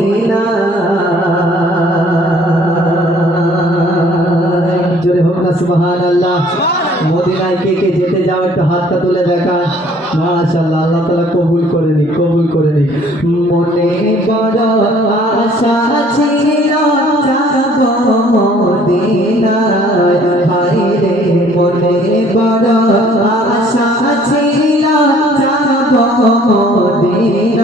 Medina জোরে হোক না সুবহানাল্লাহ। মদিনায় কে কে যেতে যাও একটু হাতটা তুলে দেখা। মাশাআল্লাহ, আল্লাহ তাআলা কবুল করে নি, কবুল করে নি। মনে বড় আশা ছিল যাব মদিনায়, হায় রে মনে বড় আশা ছিল যাব মদিনায়।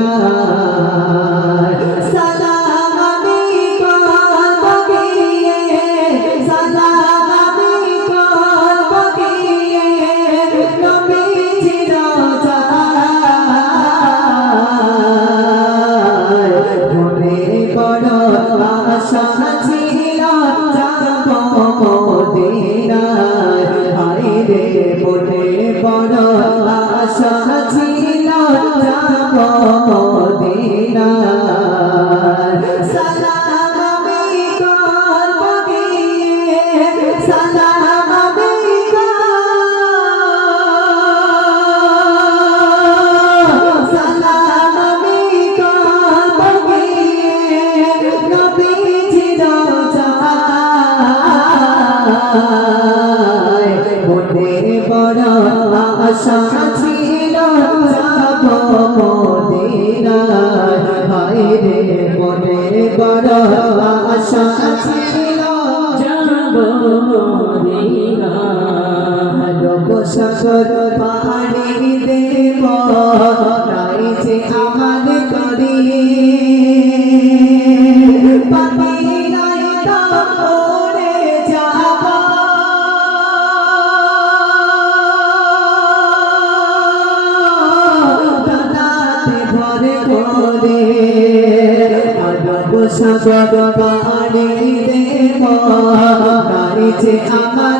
সালাম আমি করব গিয়ে, সালাম আমি করব গিয়ে নবীজির রওজায়। মনে বড় আশা ছিল যাব মদিনায়, হায় রে মনে বড় আশা ছিল যাব মদিনায়। সালাম আমি করব গিয়ে, সালাম আমি সালাম আমি করব গিয়ে নবীজির রওজায়। মনে বড় আশা ছিল যাব মদিনায়, হায় রে মনে বড় আশা ছিল যাব মদিনায়। লোক সাগর পাহাড়ি দেব নাই যে আমার তরি, পাপি নাই তো উড়ে যাব, দানাতে ভরে ভরে। লোক সাগর পাহাড়ি দেব নাই যে আমার